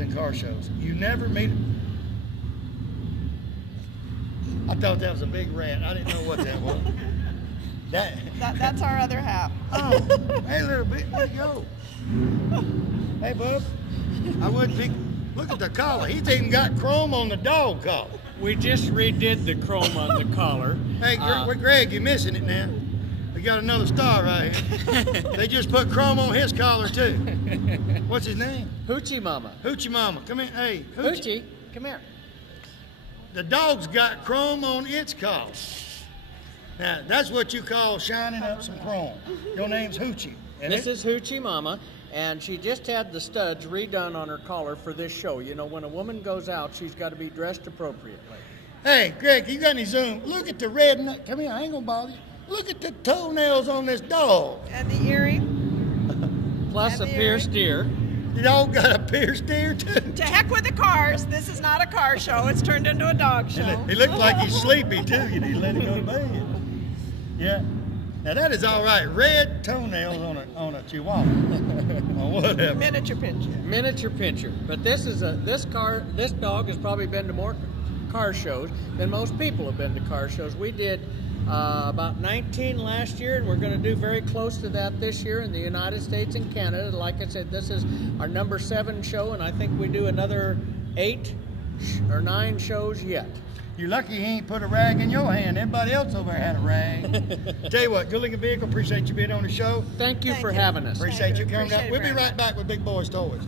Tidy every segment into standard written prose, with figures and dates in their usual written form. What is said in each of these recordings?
in car shows. You never meet. I thought that was a big rat. I didn't know what that was. That's our other half. Oh, hey, little bit. Where'd you go? Hey, bub. I wouldn't think. Look at the collar. He's even got chrome on the dog collar. We just redid the chrome on the collar. Hey, Greg, you're missing it now. We got another star right here. They just put chrome on his collar, too. What's his name? Hoochie Mama. Hoochie Mama. Come here. Hey, Hoochie, come here. The dog's got chrome on its collar. Now, that's what you call shining up some chrome. Your name's Hoochie. This is Hoochie Mama, and she just had the studs redone on her collar for this show. You know, when a woman goes out, she's got to be dressed appropriately. Hey, Greg, you got any zoom? Look at the red nut. Come here, I ain't gonna bother you. Look at the toenails on this dog. And the earring. Plus a pierced ear. The dog got a pierced ear, too. To heck with the cars. This is not a car show. It's turned into a dog show. He looks like he's sleepy, too. You need to let him go to bed. Yeah. Now, that is all right. Red toenails on a chihuahua. Or whatever. Miniature pincher. Miniature pincher. But this dog has probably been to more car shows than most people have been to car shows. We did about 19 last year, and we're going to do very close to that this year in the United States and Canada. Like I said, this is our number 7 show, and I think we do another 8 or 9 shows yet. You're lucky he ain't put a rag in your hand. Everybody else over there had a rag. Tell you what, good looking vehicle. Appreciate you being on the show. Thank you for having us. Appreciate you coming up. We'll be right back with Big Boyz Toyz.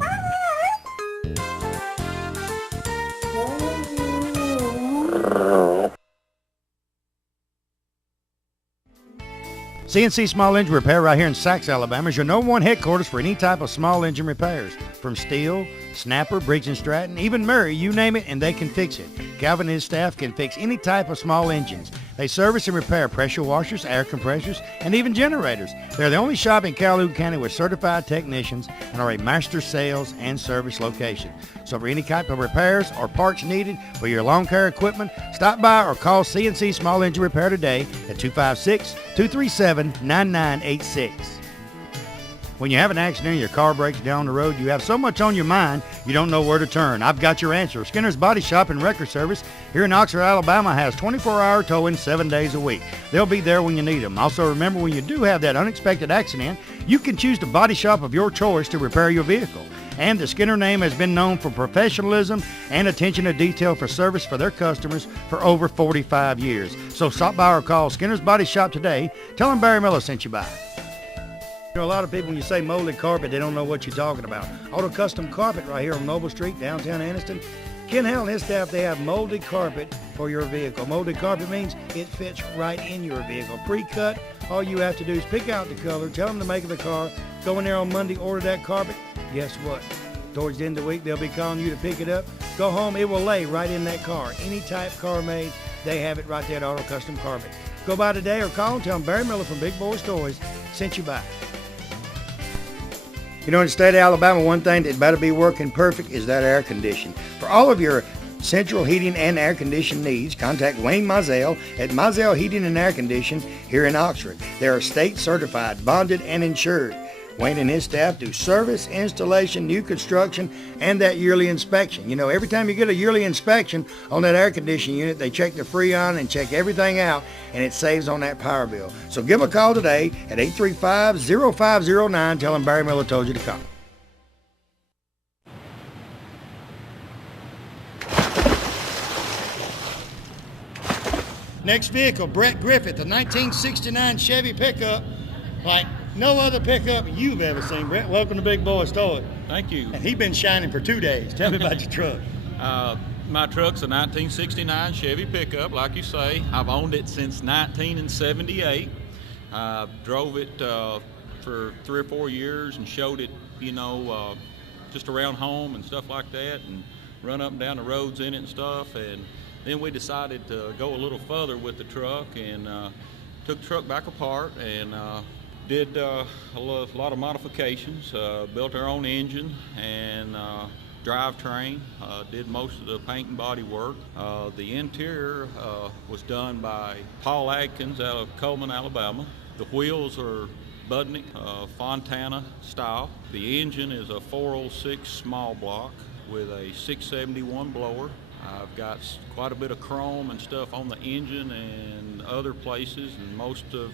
CNC Small Engine Repair right here in Saxe, Alabama is your #1 headquarters for any type of small engine repairs. From Steel, Snapper, Briggs & Stratton, even Murray, you name it, and they can fix it. Calvin and his staff can fix any type of small engines. They service and repair pressure washers, air compressors, and even generators. They're the only shop in Calhoun County with certified technicians and are a master sales and service location. So for any type of repairs or parts needed for your lawn care equipment, stop by or call CNC Small Engine Repair today at 256-237-9986. When you have an accident and your car breaks down the road, you have so much on your mind, you don't know where to turn. I've got your answer. Skinner's Body Shop and Record Service here in Oxford, Alabama has 24-hour towing 7 days a week. They'll be there when you need them. Also, remember, when you do have that unexpected accident, you can choose the body shop of your choice to repair your vehicle. And the Skinner name has been known for professionalism and attention to detail for service for their customers for over 45 years. So stop by or call Skinner's Body Shop today. Tell them Barry Miller sent you by. You know, a lot of people, when you say molded carpet, they don't know what you're talking about. Auto Custom Carpet right here on Noble Street, downtown Anniston. Ken Hell and his staff, they have molded carpet for your vehicle. Molded carpet means it fits right in your vehicle. Pre-cut, all you have to do is pick out the color, tell them the make of the car, go in there on Monday, order that carpet. Guess what? Towards the end of the week, they'll be calling you to pick it up. Go home, it will lay right in that car. Any type car made, they have it right there at Auto Custom Carpet. Go by today or call and tell them Barry Miller from Big Boyz Toyz sent you by. You know, in the state of Alabama, one thing that better be working perfect is that air condition. For all of your central heating and air condition needs, contact Wayne Mizell at Mizell Heating and Air Condition here in Oxford. They are state certified, bonded, and insured. Wayne and his staff do service, installation, new construction, and that yearly inspection. You know, every time you get a yearly inspection on that air conditioning unit, they check the Freon and check everything out, and it saves on that power bill. So give a call today at 835-0509. Tell them Barry Miller told you to call. Next vehicle, Brett Griffith, a 1969 Chevy pickup, like no other pickup you've ever seen. Brett, welcome to Big Boyz Toyz. Thank you. And he's been shining for 2 days. Tell me about your truck. My truck's a 1969 Chevy pickup, like you say. I've owned it since 1978. Drove it for 3 or 4 years and showed it, just around home and stuff like that, and run up and down the roads in it and stuff. And then we decided to go a little further with the truck and took the truck back apart and did a lot of modifications, built our own engine and drivetrain, did most of the paint and body work. The interior was done by Paul Adkins out of Coleman, Alabama. The wheels are Budnick, Fontana style. The engine is a 406 small block with a 671 blower. I've got quite a bit of chrome and stuff on the engine and other places, and most of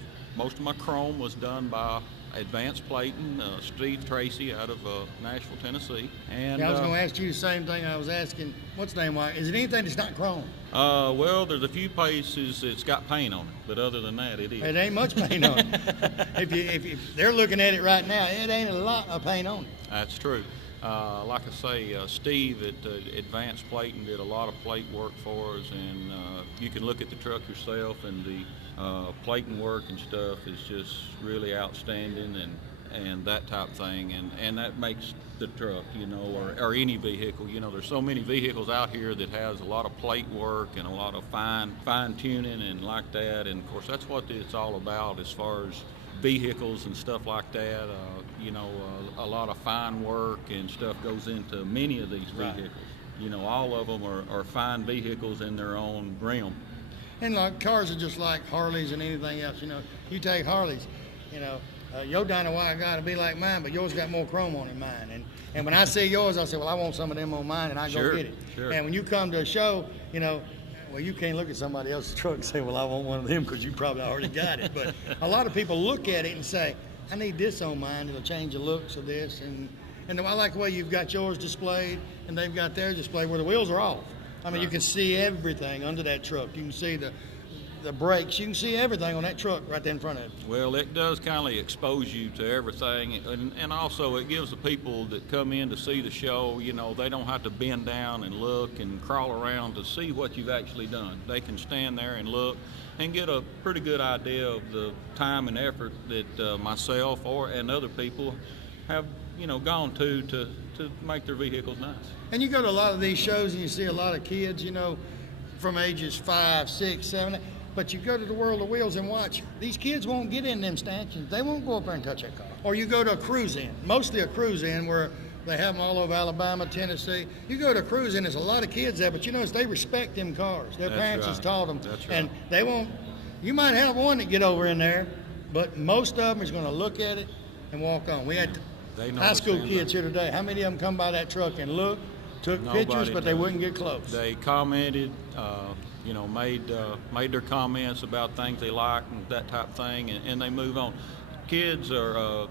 my chrome was done by Advanced Plating, Steve Tracy out of Nashville, Tennessee. And I was going to ask you the same thing I was asking, what's the name? Is it anything that's not chrome? Well, there's a few places it's got paint on it, but other than that, it is. It ain't much paint on it. if they're looking at it right now, it ain't a lot of paint on it. That's true. Like I say, Steve at Advanced Plating did a lot of plate work for us, and you can look at the truck yourself, and the plating work and stuff is just really outstanding, and that type of thing, and that makes the truck, you know, or any vehicle. You know, there's so many vehicles out here that has a lot of plate work and a lot of fine tuning and like that, and of course that's what it's all about as far as vehicles and stuff like that. You know, a lot of fine work and stuff goes into many of these vehicles. Right. You know, all of them are fine vehicles in their own realm. And like cars are just like Harleys and anything else. You know, you take Harleys, you know, your Dynawire got to be like mine, but yours got more chrome on it than mine. And when I see yours, I say, well, I want some of them on mine, and I go get it. Sure. And when you come to a show, you know, well, you can't look at somebody else's truck and say, well, I want one of them, because you probably already got it. But a lot of people look at it and say, I need this on mine. It'll change the looks of this. And I like the way you've got yours displayed, and they've got theirs displayed where the wheels are off. I mean, You can see everything under that truck. You can see the brakes. You can see everything on that truck right there in front of it. Well, it does kind of expose you to everything, and also it gives the people that come in to see the show, you know, they don't have to bend down and look and crawl around to see what you've actually done. They can stand there and look and get a pretty good idea of the time and effort that myself and other people have, you know, gone to make their vehicles nice. And you go to a lot of these shows and you see a lot of kids, you know, from ages 5, 6, 7, but you go to the World of Wheels and watch. These kids won't get in them stanchions. They won't go up there and touch that car. Or you go to a cruise-in, mostly a cruise-in where they have them all over Alabama, Tennessee. You go to a cruise-in, there's a lot of kids there, but you notice they respect them cars. Their parents has taught them. That's right. And they won't, you might have one that get over in there, but most of them is going to look at it and walk on. We had high school kids here today. How many of them come by that truck and look, took pictures, but they wouldn't get close? They commented, you know, made their comments about things they like and that type of thing, and they move on. Kids are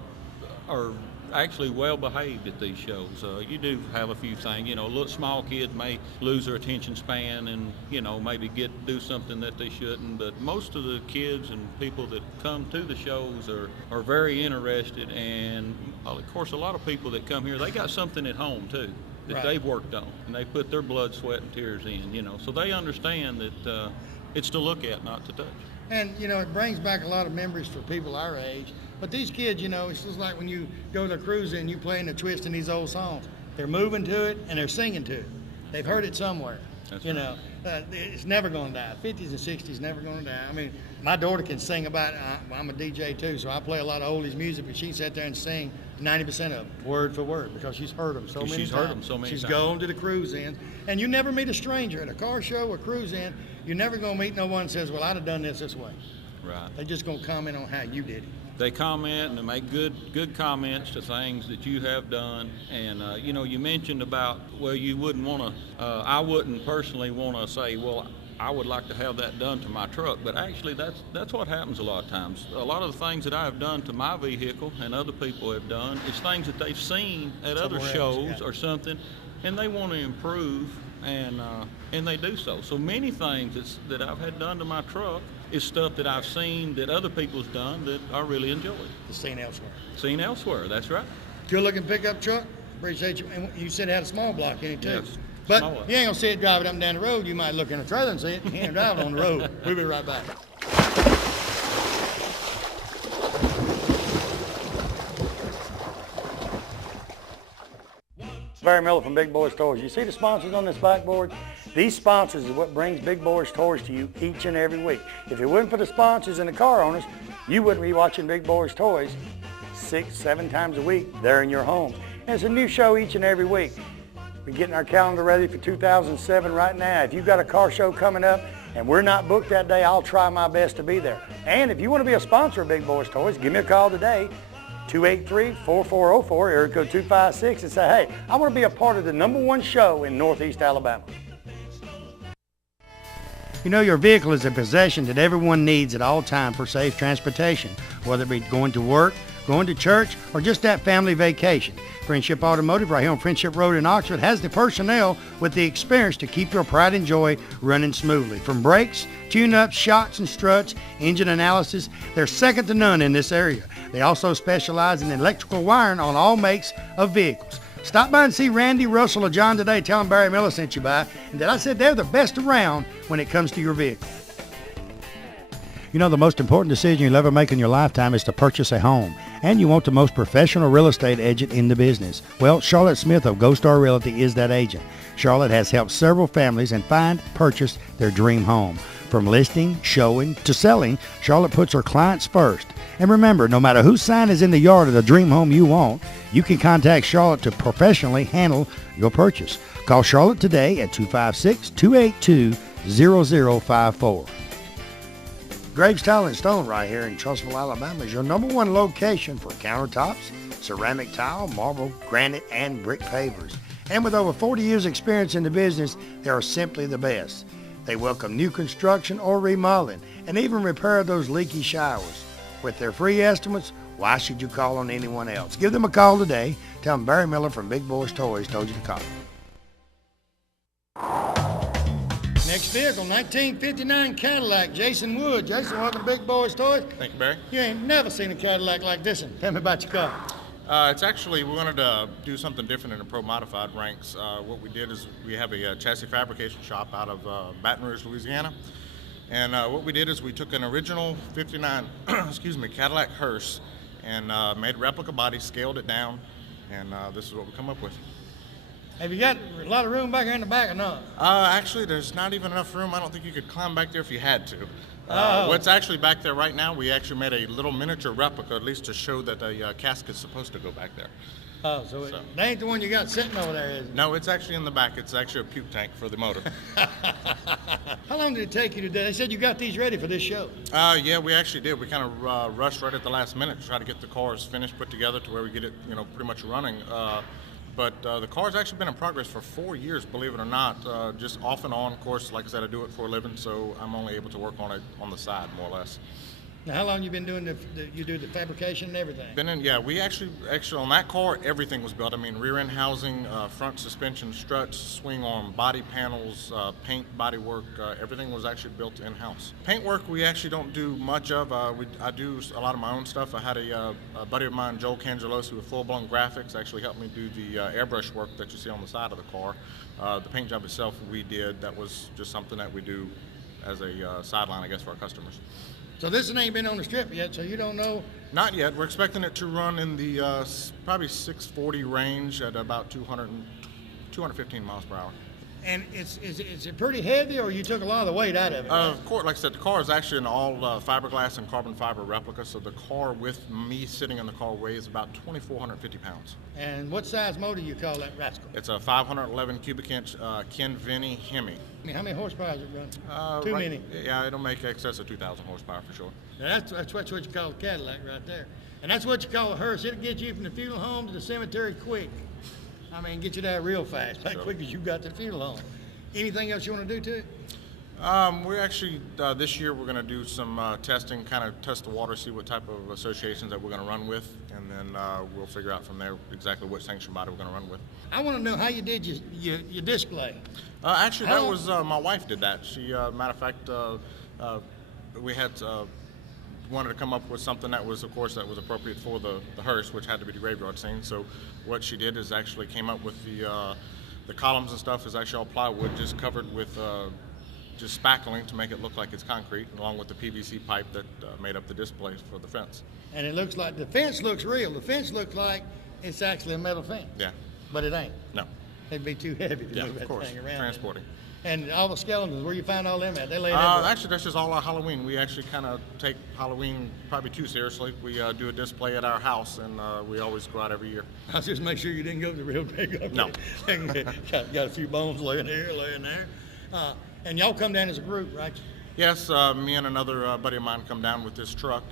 actually well behaved at these shows. You do have a few things, you know, little small kids may lose their attention span and, you know, maybe do something that they shouldn't, but most of the kids and people that come to the shows are very interested, and of course a lot of people that come here, they got something at home too that they've worked on, and they put their blood, sweat, and tears in, you know, so they understand that it's to look at, not to touch. And, you know, it brings back a lot of memories for people our age. But these kids, you know, it's just like when you go to a cruise and you playing the twist in these old songs. They're moving to it and they're singing to it. They've heard it somewhere. That's you know, it's never going to die. 50s and 60s never going to die. I mean, my daughter can sing about it. I'm a DJ too, so I play a lot of oldies music, but she sat there and sing 90% of them, word for word, because she's heard them so many times. She's gone to the cruise-in. And you never meet a stranger at a car show or cruise-in. You're never going to meet no one that says, well, I'd have done this way. Right. They're just going to comment on how you did it. They comment and they make good comments to things that you have done. And, you know, you mentioned about, well, you wouldn't want to, I wouldn't personally want to say, well, I would like to have that done to my truck. But actually, that's what happens a lot of times. A lot of the things that I have done to my vehicle and other people have done is things that they've seen at other shows or something, and they want to improve, and they do so. So many things that I've had done to my truck is stuff that I've seen that other people's done that I really enjoy. It's seen elsewhere. Seen elsewhere, that's right. Good looking pickup truck. Appreciate you. And you said it had a small block in it too. Yes. But you ain't gonna see it driving up and down the road. You might look in a trailer and see it. You ain't driving on the road. We'll be right back. Barry Miller from Big Boyz Toyz. You see the sponsors on this backboard? These sponsors is what brings Big Boyz Toyz to you each and every week. If it wasn't for the sponsors and the car owners, you wouldn't be watching Big Boyz Toyz 6, 7 times a week there in your home. And it's a new show each and every week. We're getting our calendar ready for 2007 right now. If you've got a car show coming up and we're not booked that day, I'll try my best to be there. And if you want to be a sponsor of Big Boyz Toyz, give me a call today, 283-4404, area code 256, and say, hey, I want to be a part of the #1 show in Northeast Alabama. You know, your vehicle is a possession that everyone needs at all times for safe transportation, whether it be going to work, going to church, or just that family vacation. Friendship Automotive right here on Friendship Road in Oxford has the personnel with the experience to keep your pride and joy running smoothly. From brakes, tune-ups, shocks and struts, engine analysis, they're second to none in this area. They also specialize in electrical wiring on all makes of vehicles. Stop by and see Randy, Russell, or John today. Tell them Barry Miller sent you by, and that I said they're the best around when it comes to your vehicle. You know, the most important decision you'll ever make in your lifetime is to purchase a home, and you want the most professional real estate agent in the business. Well, Charlotte Smith of Gold Star Realty is that agent. Charlotte has helped several families and purchase their dream home. From listing, showing, to selling, Charlotte puts her clients first. And remember, no matter whose sign is in the yard of the dream home you want, you can contact Charlotte to professionally handle your purchase. Call Charlotte today at 256-282-0054. Graves Tile and Stone right here in Trussville, Alabama is your #1 location for countertops, ceramic tile, marble, granite, and brick pavers. And with over 40 years experience in the business, they are simply the best. They welcome new construction or remodeling and even repair those leaky showers. With their free estimates, why should you call on anyone else? Give them a call today. Tell them Barry Miller from Big Boyz Toyz told you to call. Next vehicle, 1959 Cadillac, Jason Wood. Jason, welcome to Big Boyz Toyz. Thank you, Barry. You ain't never seen a Cadillac like this one. Tell me about your car. It's actually, we wanted to do something different in the pro modified ranks. What we did is we have a chassis fabrication shop out of Baton Rouge, Louisiana. And what we did is we took an original 59, Cadillac hearse and made a replica body, scaled it down, and this is what we come up with. Have you got a lot of room back here in the back or not? Actually, there's not even enough room. I don't think you could climb back there if you had to. What's actually back there right now, we actually made a little miniature replica, at least to show that a casket's supposed to go back there. Oh, so that ain't the one you got sitting over there, is it? No, it's actually in the back. It's actually a puke tank for the motor. How long did it take you to do? They said you got these ready for this show. Yeah, we actually did. We kind of rushed right at the last minute to try to get the cars finished, put together to where we get it, pretty much running. But the car's actually been in progress for 4 years, believe it or not, just off and on. Of course, like I said, I do it for a living, so I'm only able to work on it on the side, more or less. Now, how long you been doing you do the fabrication and everything? We actually on that car, everything was built. I mean, rear end housing, front suspension, struts, swing arm, body panels, paint, body work, everything was actually built in-house. Paint work, we actually don't do much of. I do a lot of my own stuff. I had a buddy of mine, Joel Cangelosi, with Full Blown Graphics, actually helped me do the airbrush work that you see on the side of the car. The paint job itself we did. That was just something that we do as a sideline, I guess, for our customers. So this one ain't been on the strip yet, so you don't know? Not yet. We're expecting it to run in the probably 640 range at about 215 miles per hour. And is it pretty heavy, or you took a lot of the weight out of it? Of course, like I said, the car is actually an all fiberglass and carbon fiber replica, so the car with me sitting in the car weighs about 2,450 pounds. And what size motor do you call that rascal? It's a 511 cubic inch Ken Vinny Hemi. I mean, how many horsepower is it run? Too many. Yeah, it'll make excess of 2,000 horsepower for sure. Now that's what you call a Cadillac right there. And that's what you call a hearse. It'll get you from the funeral home to the cemetery quick. I mean, get you there real fast, as quick as you got to the funeral home. Anything else you want to do to it? We're actually, this year we're going to do some testing, kind of test the water, see what type of associations that we're going to run with, and then we'll figure out from there exactly what sanction body we're going to run with. I want to know how you did your display. Actually, that was, my wife did that. She, matter of fact, we had wanted to come up with something that was, of course, that was appropriate for the hearse, which had to be the graveyard scene. So what she did is actually came up with the columns and stuff is actually all plywood, just covered with just spackling to make it look like it's concrete, along with the PVC pipe that made up the display for the fence. And it looks like, the fence looks real. The fence looks like it's actually a metal fence. Yeah. But it ain't. No. It'd be too heavy to move that thing around. Transporting. And all the skeletons, where you find all them at? They lay everywhere. Actually, that's just all our Halloween. We actually kind of take Halloween probably too seriously. We do a display at our house, and we always go out every year. I'll just make sure you didn't go to the real big. No. got a few bones laying here, laying there. And y'all come down as a group, right? Yes, me and another buddy of mine come down with this truck.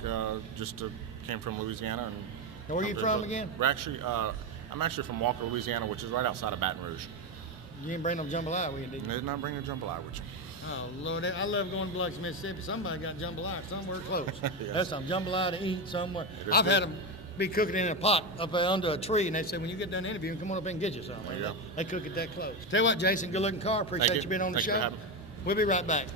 Came from Louisiana, and Where are you from again? We're actually, I'm actually from Walker, Louisiana, which is right outside of Baton Rouge. You didn't bring no jambalaya with you, did you? Did not bring a jambalaya with you. Oh, Lord, I love going to Biloxi, Mississippi. Somebody got jambalaya somewhere close. Yes. That's some jambalaya to eat somewhere. It is I've good. had them be cooking in a pot up under a tree, and they said, when you get done interviewing, come on up and get you some. There you go. They cook it that close. Tell you what, Jason, good-looking car. Appreciate Thank you being on the Thank you show. for having me. We'll be right back.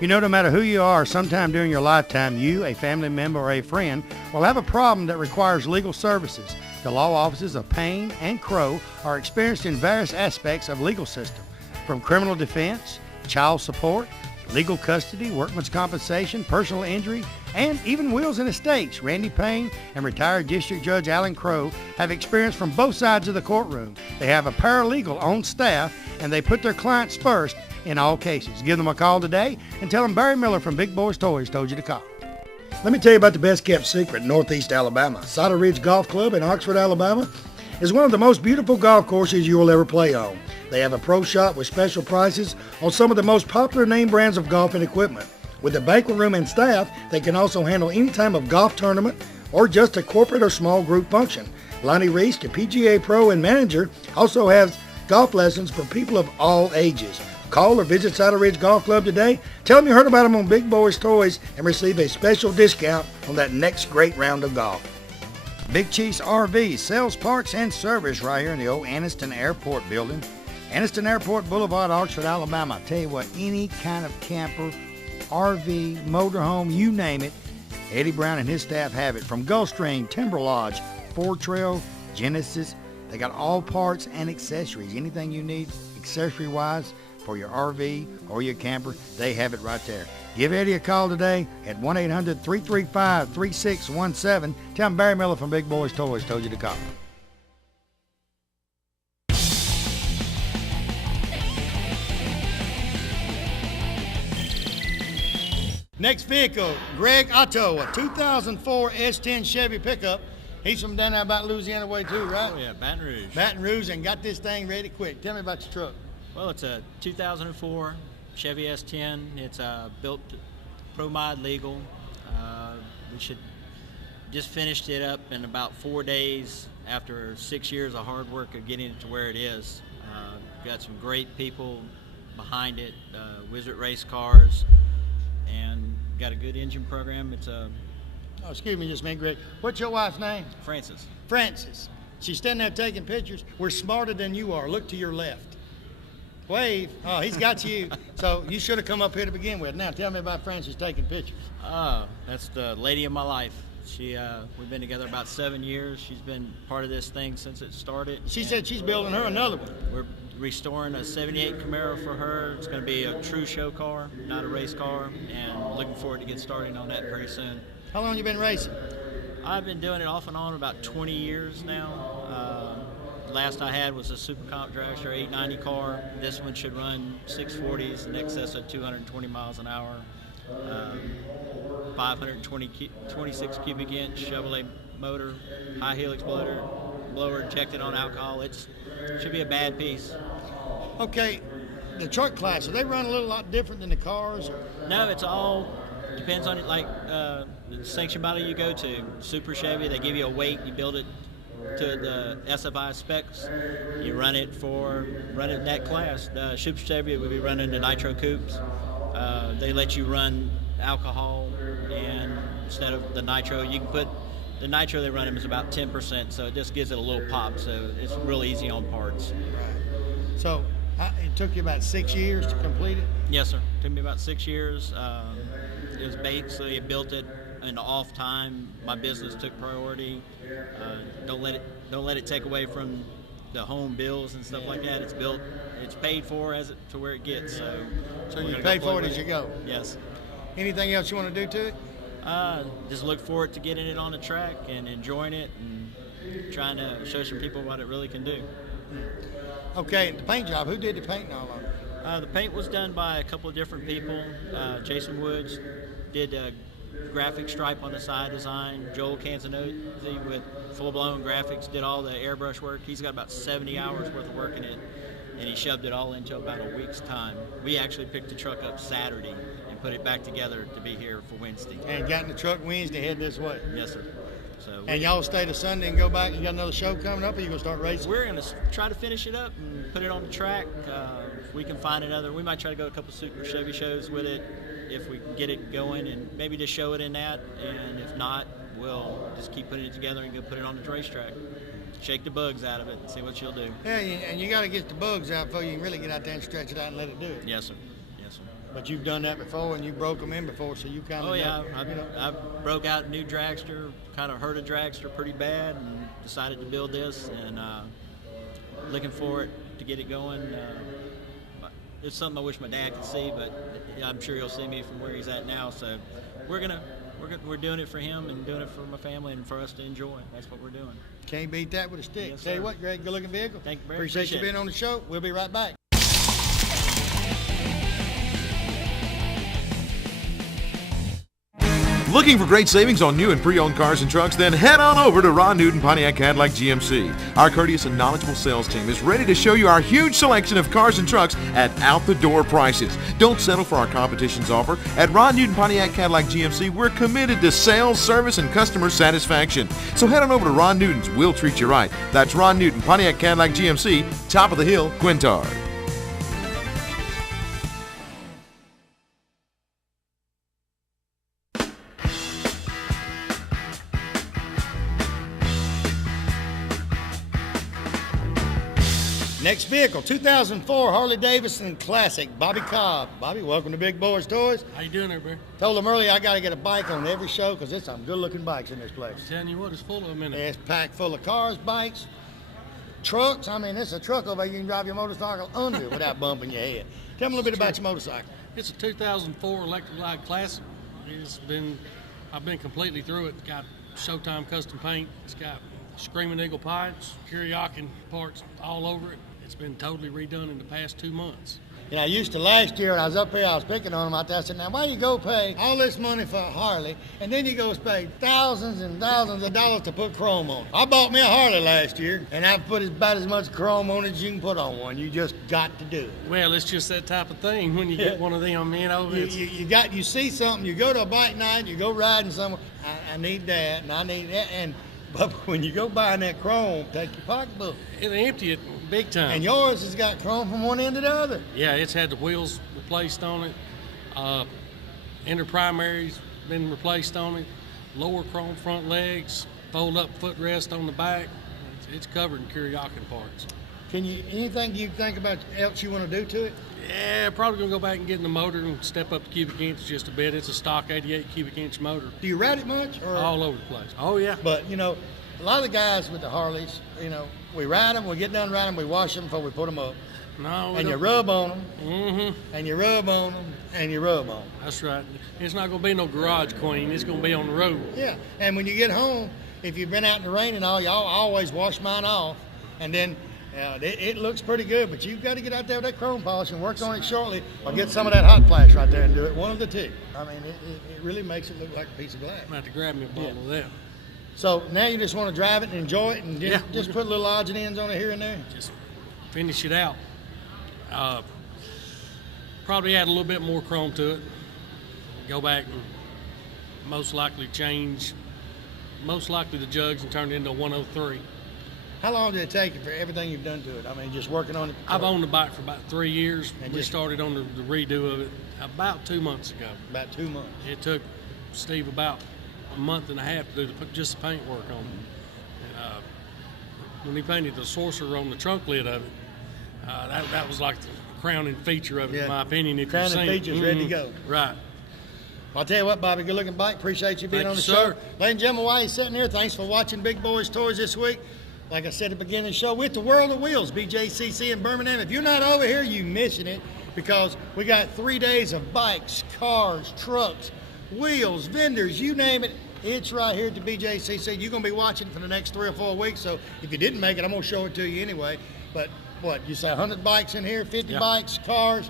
You know, no matter who you are, sometime during your lifetime, you, a family member, or a friend will have a problem that requires legal services. The law offices of Payne and Crow are experienced in various aspects of legal system, from criminal defense, child support, legal custody, workman's compensation, personal injury, and even wills and estates. Randy Payne and retired District Judge Alan Crow have experience from both sides of the courtroom. They have a paralegal on staff, and they put their clients first in all cases. Give them a call today and tell them Barry Miller from Big Boyz Toyz told you to call. Let me tell you about the best kept secret in Northeast Alabama. Cider Ridge Golf Club in Oxford, Alabama is one of the most beautiful golf courses you will ever play on. They have a pro shop with special prices on some of the most popular name brands of golf and equipment. With the banquet room and staff, they can also handle any type of golf tournament or just a corporate or small group function. Lonnie Reese, the PGA Pro and manager, also has golf lessons for people of all ages. Call or visit Cider Ridge Golf Club today. Tell them you heard about them on Big Boyz Toyz and receive a special discount on that next great round of golf. Big Chiefs RV sells parts and service right here in the old Anniston Airport building. Anniston Airport Boulevard, Oxford, Alabama. I tell you what, any kind of camper, RV, motorhome, you name it, Eddie Brown and his staff have it. From Gulfstream, Timber Lodge, Ford Trail, Genesis, they got all parts and accessories. Anything you need accessory-wise for your RV or your camper, they have it right there. Give Eddie a call today at 1-800-335-3617. Tell him Barry Miller from Big Boyz Toyz told you to call. Next vehicle, Greg Otto, a 2004 S10 Chevy pickup. He's from down there about Louisiana way too, right? Oh yeah, Baton Rouge. Baton Rouge, and got this thing ready quick. Tell me about your truck. Well, it's a 2004 Chevy S10. It's built pro-mod legal. We should just finished it up in about 4 days after 6 years of hard work of getting it to where it is. Got some great people behind it, Wizard Race Cars, and got a good engine program. It's a Oh, excuse me just a minute, Greg. What's your wife's name? Francis. Francis. She's standing there taking pictures. We're smarter than you are. Look to your left. Wave. Oh, he's got you. So you should have come up here to begin with. Now tell me about Francis taking pictures. Oh, that's the lady of my life. We've been together about 7 years. She's been part of this thing since it started. She said she's building her another one. We're restoring a 78 Camaro for her. It's going to be a true show car, not a race car, and looking forward to get starting on that very soon. How long you been racing? I've been doing it off and on about 20 years now. Last I had was a Super Comp Dragster 890 car. This one should run 640s in excess of 220 miles an hour. 526 cubic inch Chevrolet motor, high helix blower injected on alcohol. It should be a bad piece. Okay, the truck class, do they run a little lot different than the cars? No, it's all depends on it. Like the sanctioned body you go to, Super Chevy, they give you a weight, you build it to the SFI specs, you run it in that class. The Super Chevy would be running the nitro coupes. They let you run alcohol, and instead of the nitro, you can put the nitro they run them is about 10%, so it just gives it a little pop. So it's real easy on parts. So it took you about 6 years to complete it? Yes, sir. It took me about 6 years. It was basically built it in the off time. My business took priority. Don't let it take away from the home bills and stuff like that. It's built, it's paid for to where it gets. So you pay for it as you go? Yes. Anything else you want to do to it? Just look forward to getting it on the track and enjoying it and trying to show some people what it really can do. Okay, the paint job, who did the paint and all of it? The paint was done by a couple of different people. Jason Woods did a graphic stripe on the side design. Joel Canzanosi with full-blown graphics did all the airbrush work. He's got about 70 hours worth of work in it. and he shoved it all into about a week's time. We actually picked the truck up Saturday and put it back together to be here for Wednesday. And got in the truck Wednesday, head this way. Yes, sir. So And y'all stay to Sunday and go back. You got another show coming up, or you gonna start racing? we're going to try to finish it up and put it on the track. If we can find another, we might try to go to a couple Super Chevy shows with it if we can get it going, and maybe just show it in that. And if not, we'll just keep putting it together and go put it on the racetrack. Shake the bugs out of it and see what you'll do. Yeah, and you got to get the bugs out before you can really get out there and stretch it out and let it do it. Yes, sir. Yes, sir. But you've done that before, and you broke them in before, so you kind of. Oh yeah, I broke out a new dragster, kind of hurt a dragster pretty bad, and decided to build this, and looking for it to get it going. It's something I wish my dad could see, but I'm sure he'll see me from where he's at now. So we're doing it for him and doing it for my family and for us to enjoy. That's what we're doing. Can't beat that with a stick. Yes, Tell you sir. what, Greg, good looking vehicle. Thank you, Brett. Appreciate you Appreciate being it. on the show. We'll be right back. Looking for great savings on new and pre-owned cars and trucks? Then head on over to Ron Newton Pontiac Cadillac GMC. Our courteous and knowledgeable sales team is ready to show you our huge selection of cars and trucks at out-the-door prices. Don't settle for our competition's offer. At Ron Newton Pontiac Cadillac GMC, we're committed to sales, service, and customer satisfaction. So head on over to Ron Newton's. We'll treat you right. That's Ron Newton Pontiac Cadillac GMC, top of the hill, Quintard. Next vehicle, 2004 Harley-Davidson Classic, Bobby Cobb. Bobby, welcome to Big Boyz Toys. How you doing there, Bear? Told him earlier I got to get a bike on every show because there's some good-looking bikes in this place. Telling you what, it's full of them in It's packed full of cars, bikes, trucks. I mean, it's a truck over there you can drive your motorcycle under without bumping your head. Tell me a little bit about your motorcycle. It's a 2004 Electric Glide Classic. I've been completely through it. It's got Showtime custom paint. It's got Screaming Eagle pipes, Kiriakin parts all over it. It's been totally redone in the past 2 months. You know, I used to last year when I was up here, I was picking on him out there. I said, now why you go pay all this money for a Harley and then you go spend thousands and thousands of dollars to put chrome on it? I bought me a Harley last year and I've put about as much chrome on it as you can put on one. You just got to do it. Well, it's just that type of thing when you get one of them, you know. You see something, you go to a bike night, you go riding somewhere, I need that and I need that. But when you go buying that chrome, take your pocketbook. It'll empty it big time. And yours has got chrome from one end to the other. Yeah, it's had the wheels replaced on it. Inner primary's been replaced on it. Lower chrome front legs, fold up footrest on the back. It's covered in Kiriakin parts. Anything you think about else you want to do to it? Yeah, probably gonna go back and get in the motor and step up the cubic inch just a bit. It's a stock 88 cubic inch motor. Do you ride it much? Or? All over the place. Oh yeah. But you know, a lot of the guys with the Harleys, you know, we ride them, we get done riding, we wash them before we put them up. No. And you rub on them. Mm-hmm. And you rub on them. And you rub on them. That's right. It's not gonna be no garage queen. It's gonna be on the road. Yeah. And when you get home, if you've been out in the rain and all, y'all always wash mine off, and then. It looks pretty good, but you've got to get out there with that chrome polish and work on it shortly, or get some of that hot flash right there and do it. One of the two. I mean, it really makes it look like a piece of glass. I'm going to have to grab me a bottle of that. So now you just want to drive it and enjoy it, and just put little odds and ends on it here and there? Just finish it out. Probably add a little bit more chrome to it. Go back and most likely the jugs and turn it into a 103. How long did it take you for everything you've done to it? I mean, just working on it? I've owned the bike for about 3 years. And we started on the redo of it about 2 months ago. About 2 months. It took Steve about a month and a half to do just the paint work on it. When he painted the sorcerer on the trunk lid of it, that was like the crowning feature of it, in my opinion. If crowning feature's ready to go. Right. I'll tell you what, Bobby, good looking bike. Appreciate you being on the show. Sir. Ladies and gentlemen, while you're sitting here, thanks for watching Big Boyz Toys this week. Like I said at the beginning of the show, with the World of Wheels, BJCC in Birmingham. If you're not over here, you're missing it, because we got 3 days of bikes, cars, trucks, wheels, vendors, you name it. It's right here at the BJCC. You're going to be watching for the next 3 or 4 weeks, so if you didn't make it, I'm going to show it to you anyway. But what, you say 100 bikes in here, 50 bikes, cars,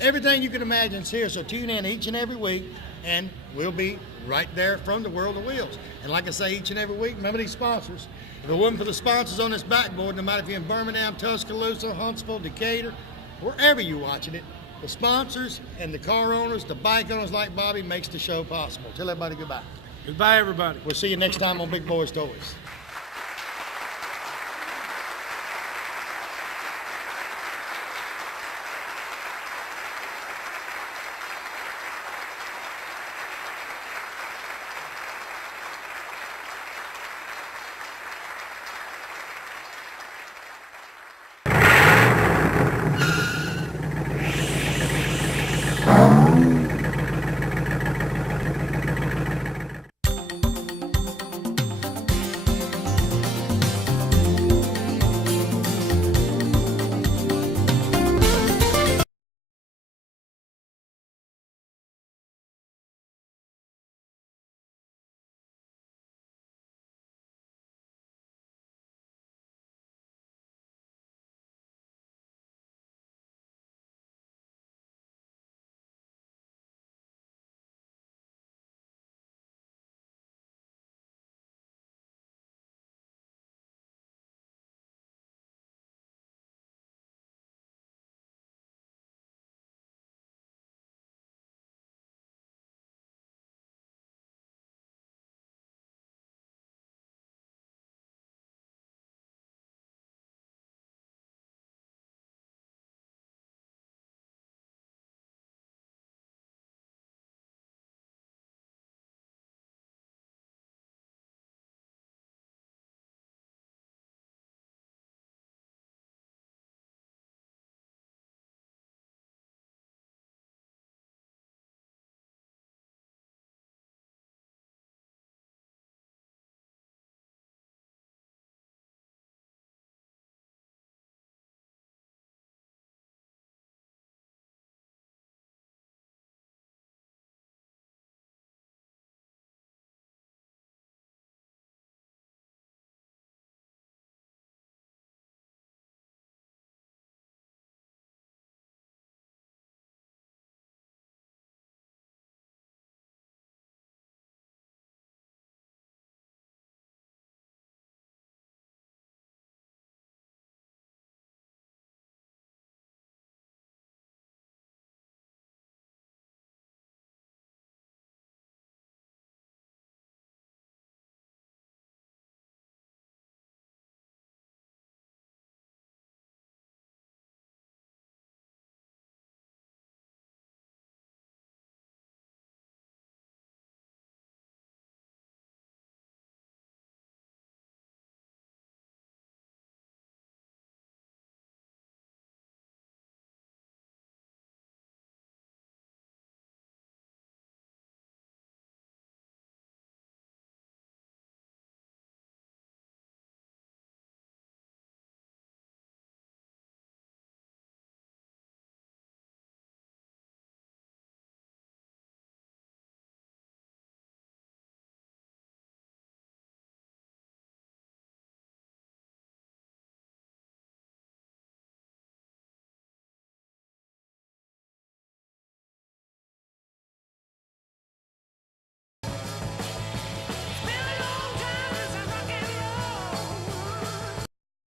everything you can imagine is here. So tune in each and every week, and we'll be right there from the World of Wheels. And like I say each and every week, remember these sponsors. If it wasn't for the sponsors on this backboard, no matter if you're in Birmingham, Tuscaloosa, Huntsville, Decatur, wherever you're watching it, the sponsors and the car owners, the bike owners like Bobby makes the show possible. Tell everybody goodbye. Goodbye, everybody. We'll see you next time on Big Boyz Toyz.